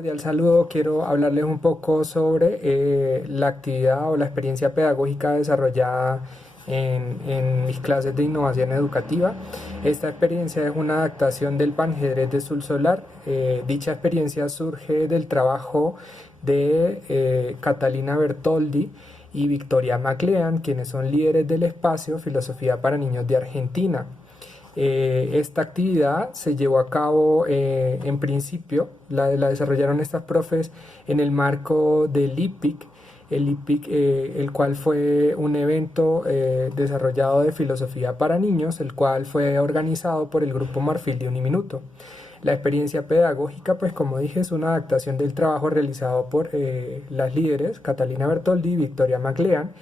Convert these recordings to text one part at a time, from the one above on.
Cordial saludo, quiero hablarles un poco sobre la actividad o la experiencia pedagógica desarrollada en mis clases de innovación educativa. Esta experiencia es una adaptación del Panjedrez de Sul Solar. Dicha experiencia surge del trabajo de Catalina Bertoldi y Victoria MacLean, quienes son líderes del espacio Filosofía para Niños de Argentina. Esta actividad se llevó a cabo en principio, la desarrollaron estas profes en el marco del IPIC, el cual fue un evento desarrollado de filosofía para niños, el cual fue organizado por el Grupo Marfil de Uniminuto. La experiencia pedagógica, pues como dije, es una adaptación del trabajo realizado por las líderes Catalina Bertoldi y Victoria MacLean,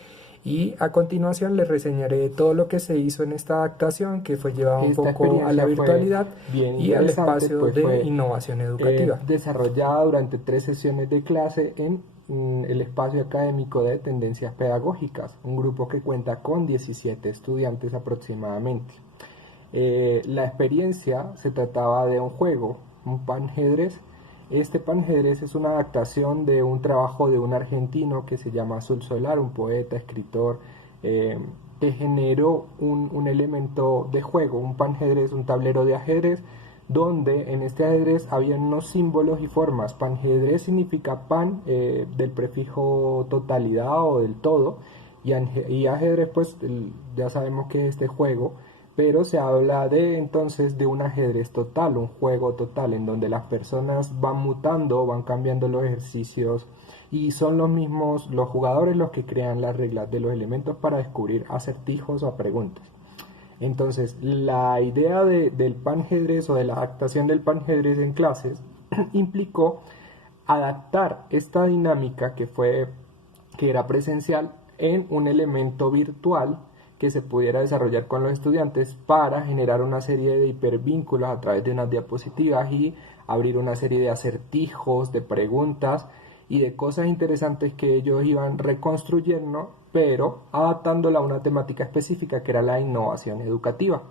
y a continuación les reseñaré todo lo que se hizo en esta adaptación, que fue llevado un Esta poco a la experiencia fue virtualidad bien y al interesante, espacio pues de fue innovación educativa. desarrollada durante 3 sesiones de clase en el espacio académico de tendencias pedagógicas, un grupo que cuenta con 17 estudiantes aproximadamente. La experiencia se trataba de un juego, un panjedrez. Este panjedrez es una adaptación de un trabajo de un argentino que se llama Sul Solar, un poeta, escritor, eh, que generó un elemento de juego, un panjedrez, un tablero de ajedrez, donde en este ajedrez había unos símbolos y formas. Panjedrez significa pan, del prefijo totalidad o del todo, y ajedrez, pues ya sabemos que es este juego, pero se habla de entonces de un ajedrez total, un juego total, en donde las personas van mutando, van cambiando los ejercicios y son los mismos, los jugadores los que crean las reglas de los elementos para descubrir acertijos o preguntas. Entonces, la idea del panjedrez o de la adaptación del panjedrez en clases implicó adaptar esta dinámica que era presencial en un elemento virtual que se pudiera desarrollar con los estudiantes para generar una serie de hipervínculos a través de unas diapositivas y abrir una serie de acertijos, de preguntas y de cosas interesantes que ellos iban reconstruyendo, pero adaptándola a una temática específica que era la innovación educativa.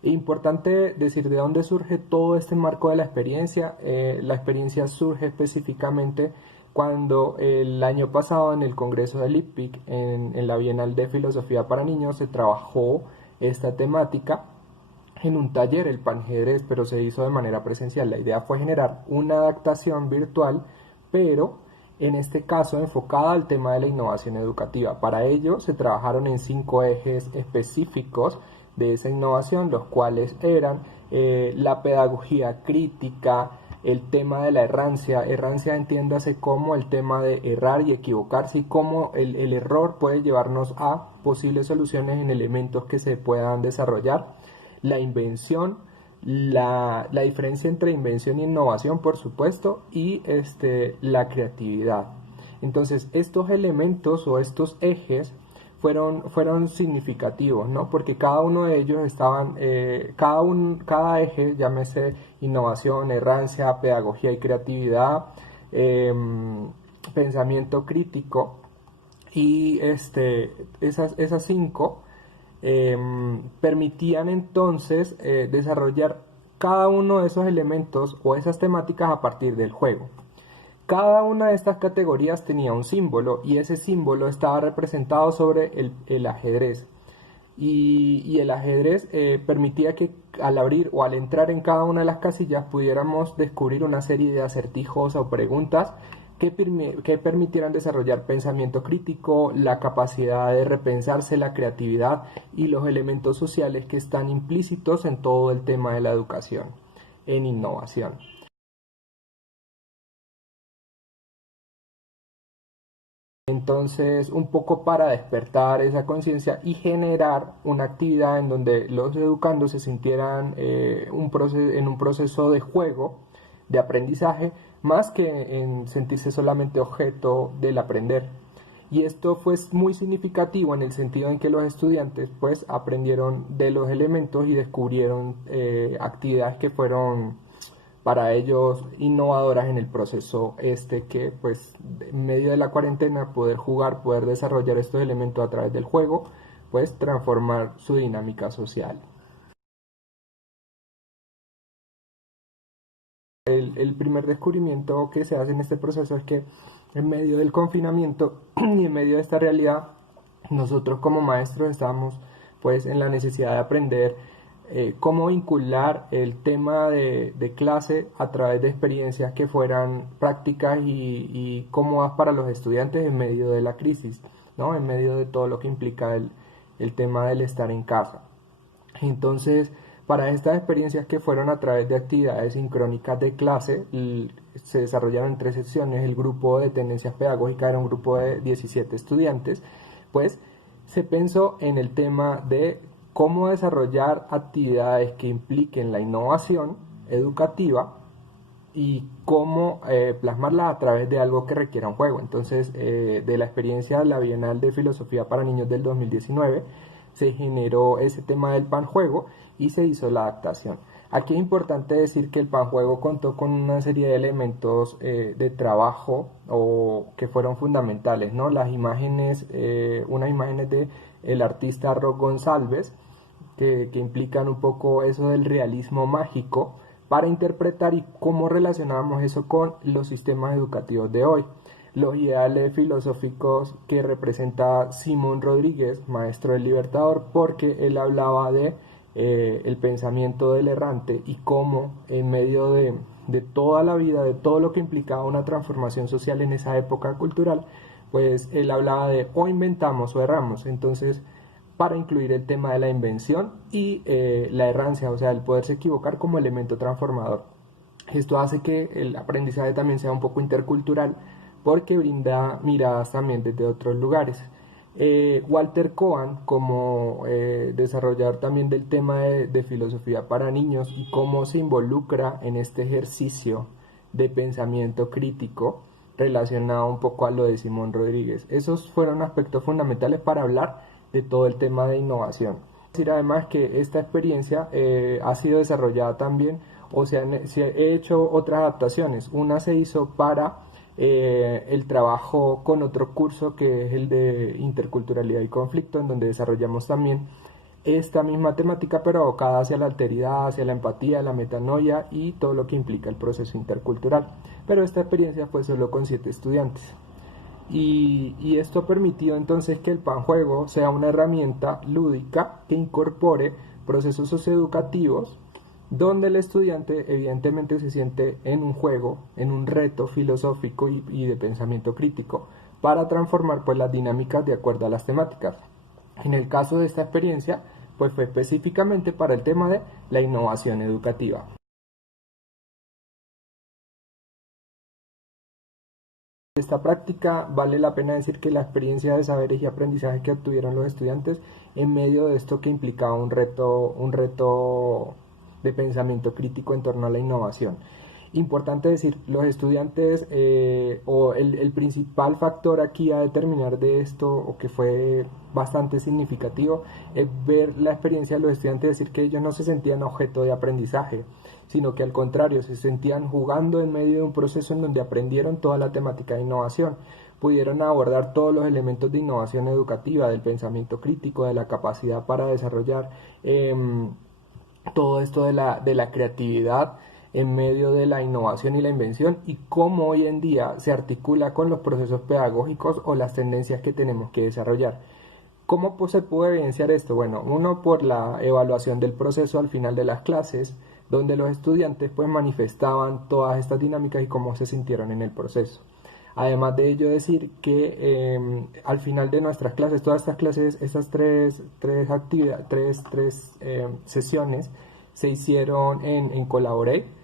Es importante decir de dónde surge todo este marco de la experiencia. La experiencia surge específicamente cuando el año pasado en el Congreso del IPIC, en la Bienal de Filosofía para Niños, se trabajó esta temática en un taller, el panjedrez, pero se hizo de manera presencial. La idea fue generar una adaptación virtual, pero en este caso enfocada al tema de la innovación educativa. Para ello se trabajaron en 5 ejes específicos de esa innovación, los cuales eran la pedagogía crítica, el tema de la errancia entiéndase como el tema de errar y equivocarse y cómo el error puede llevarnos a posibles soluciones en elementos que se puedan desarrollar, la invención, la diferencia entre invención e innovación, por supuesto, y la creatividad. Entonces, estos elementos o estos ejes fueron significativos, ¿no? Porque cada uno de ellos estaban, cada eje, llámese innovación, errancia, pedagogía y creatividad, pensamiento crítico, y esas 5 permitían entonces desarrollar cada uno de esos elementos o esas temáticas a partir del juego. Cada una de estas categorías tenía un símbolo y ese símbolo estaba representado sobre el ajedrez. Y el ajedrez permitía que al abrir o al entrar en cada una de las casillas pudiéramos descubrir una serie de acertijos o preguntas que permitieran desarrollar pensamiento crítico, la capacidad de repensarse, la creatividad y los elementos sociales que están implícitos en todo el tema de la educación en innovación. Entonces, un poco para despertar esa conciencia y generar una actividad en donde los educandos se sintieran en un proceso de juego, de aprendizaje, más que en sentirse solamente objeto del aprender. Y esto fue muy significativo en el sentido en que los estudiantes pues aprendieron de los elementos y descubrieron actividades que fueron para ellos innovadoras en el proceso que pues en medio de la cuarentena poder jugar, poder desarrollar estos elementos a través del juego, pues transformar su dinámica social. el primer descubrimiento que se hace en este proceso es que en medio del confinamiento y en medio de esta realidad, nosotros como maestros estábamos pues en la necesidad de aprender cómo vincular el tema de clase a través de experiencias que fueran prácticas y cómodas para los estudiantes en medio de la crisis, ¿no? En medio de todo lo que implica el tema del estar en casa. Entonces, para estas experiencias que fueron a través de actividades sincrónicas de clase, se desarrollaron en 3 secciones. El grupo de tendencias pedagógicas era un grupo de 17 estudiantes, pues se pensó en el tema de cómo desarrollar actividades que impliquen la innovación educativa y cómo plasmarla a través de algo que requiera un juego. Entonces, de la experiencia de la Bienal de Filosofía para Niños del 2019, se generó ese tema del panjuego y se hizo la adaptación. Aquí es importante decir que el panjuego contó con una serie de elementos de trabajo o que fueron fundamentales, ¿no? Las imágenes, unas imágenes de el artista Roc González, que implican un poco eso del realismo mágico, para interpretar y cómo relacionamos eso con los sistemas educativos de hoy. Los ideales filosóficos que representa Simón Rodríguez, maestro del Libertador, porque él hablaba de el pensamiento del errante y cómo en medio de toda la vida, de todo lo que implicaba una transformación social en esa época cultural, pues él hablaba de o inventamos o erramos. Entonces, para incluir el tema de la invención y la errancia, o sea, el poderse equivocar como elemento transformador. Esto hace que el aprendizaje también sea un poco intercultural porque brinda miradas también desde otros lugares. Walter Cohen, como desarrollador también del tema de filosofía para niños y cómo se involucra en este ejercicio de pensamiento crítico relacionado un poco a lo de Simón Rodríguez. Esos fueron aspectos fundamentales para hablar de todo el tema de innovación. Decir además que esta experiencia ha sido desarrollada también, o sea, se ha hecho otras adaptaciones. Una se hizo para el trabajo con otro curso que es el de interculturalidad y conflicto, en donde desarrollamos también esta misma temática pero abocada hacia la alteridad, hacia la empatía, la metanoia y todo lo que implica el proceso intercultural. Pero esta experiencia fue solo con 7 estudiantes. Y esto ha permitido entonces que el panjuego sea una herramienta lúdica que incorpore procesos socioeducativos donde el estudiante evidentemente se siente en un juego, en un reto filosófico y de pensamiento crítico para transformar pues las dinámicas de acuerdo a las temáticas. En el caso de esta experiencia pues fue específicamente para el tema de la innovación educativa. Esta práctica vale la pena decir que la experiencia de saberes y aprendizaje que obtuvieron los estudiantes en medio de esto que implicaba un reto de pensamiento crítico en torno a la innovación. Importante decir, los estudiantes o el principal factor aquí a determinar de esto, o que fue bastante significativo, es ver la experiencia de los estudiantes, decir que ellos no se sentían objeto de aprendizaje, sino que al contrario, se sentían jugando en medio de un proceso en donde aprendieron toda la temática de innovación, pudieron abordar todos los elementos de innovación educativa, del pensamiento crítico, de la capacidad para desarrollar todo esto de la creatividad en medio de la innovación y la invención, y cómo hoy en día se articula con los procesos pedagógicos o las tendencias que tenemos que desarrollar. ¿Cómo se puede evidenciar esto? Bueno, uno, por la evaluación del proceso al final de las clases, donde los estudiantes pues manifestaban todas estas dinámicas y cómo se sintieron en el proceso. Además de ello, decir que al final de nuestras clases, todas estas clases, estas tres sesiones se hicieron en Collaborate,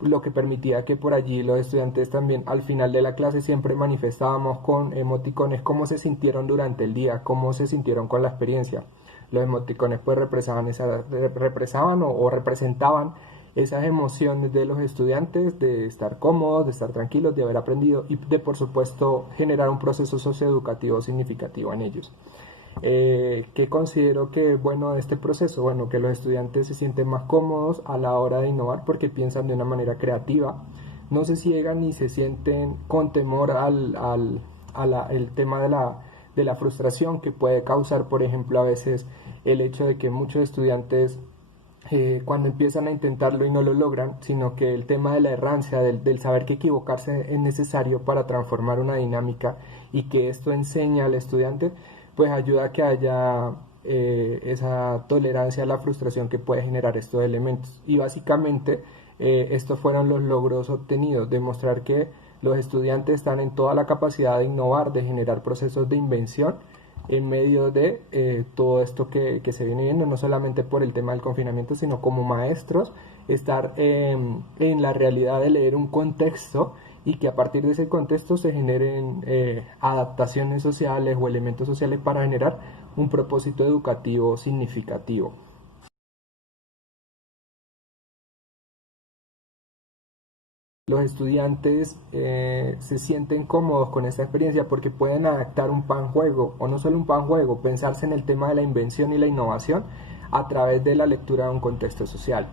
lo que permitía que por allí los estudiantes también al final de la clase siempre manifestábamos con emoticones cómo se sintieron durante el día, cómo se sintieron con la experiencia. Los emoticones pues representaban esas emociones de los estudiantes de estar cómodos, de estar tranquilos, de haber aprendido y de por supuesto generar un proceso socioeducativo significativo en ellos. ¿Qué considero que bueno de este proceso? Bueno, que los estudiantes se sienten más cómodos a la hora de innovar porque piensan de una manera creativa, no se ciegan ni se sienten con temor el tema de la frustración que puede causar, por ejemplo, a veces el hecho de que muchos estudiantes cuando empiezan a intentarlo y no lo logran, sino que el tema de la errancia, del saber que equivocarse es necesario para transformar una dinámica y que esto enseña al estudiante, pues ayuda a que haya esa tolerancia a la frustración que puede generar estos elementos. Y básicamente estos fueron los logros obtenidos, demostrar que los estudiantes están en toda la capacidad de innovar, de generar procesos de invención en medio de todo esto que se viene viendo, no solamente por el tema del confinamiento, sino como maestros, estar en la realidad de leer un contexto y que a partir de ese contexto se generen adaptaciones sociales o elementos sociales para generar un propósito educativo significativo. Los estudiantes se sienten cómodos con esta experiencia porque pueden adaptar un panjuego, o no solo un panjuego, pensarse en el tema de la invención y la innovación a través de la lectura de un contexto social,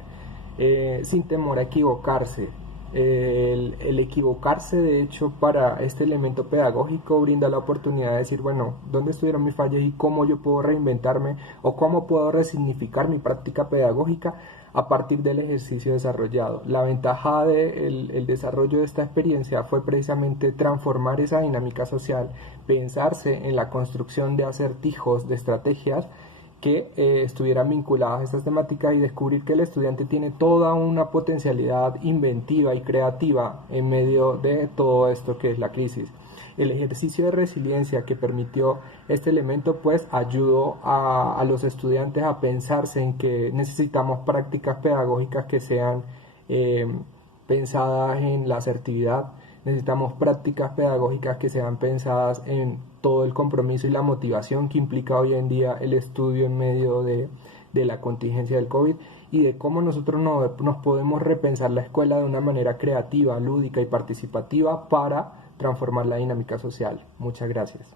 sin temor a equivocarse. El equivocarse, de hecho, para este elemento pedagógico brinda la oportunidad de decir, bueno, ¿dónde estuvieron mis fallas y cómo yo puedo reinventarme o cómo puedo resignificar mi práctica pedagógica a partir del ejercicio desarrollado? La ventaja del desarrollo de esta experiencia fue precisamente transformar esa dinámica social, pensarse en la construcción de acertijos, de estrategias que estuvieran vinculadas a estas temáticas y descubrir que el estudiante tiene toda una potencialidad inventiva y creativa en medio de todo esto que es la crisis. El ejercicio de resiliencia que permitió este elemento pues ayudó a los estudiantes a pensarse en que necesitamos prácticas pedagógicas que sean pensadas en la asertividad, necesitamos prácticas pedagógicas que sean pensadas en todo el compromiso y la motivación que implica hoy en día el estudio en medio de la contingencia del COVID y de cómo nosotros nos podemos repensar la escuela de una manera creativa, lúdica y participativa para transformar la dinámica social. Muchas gracias.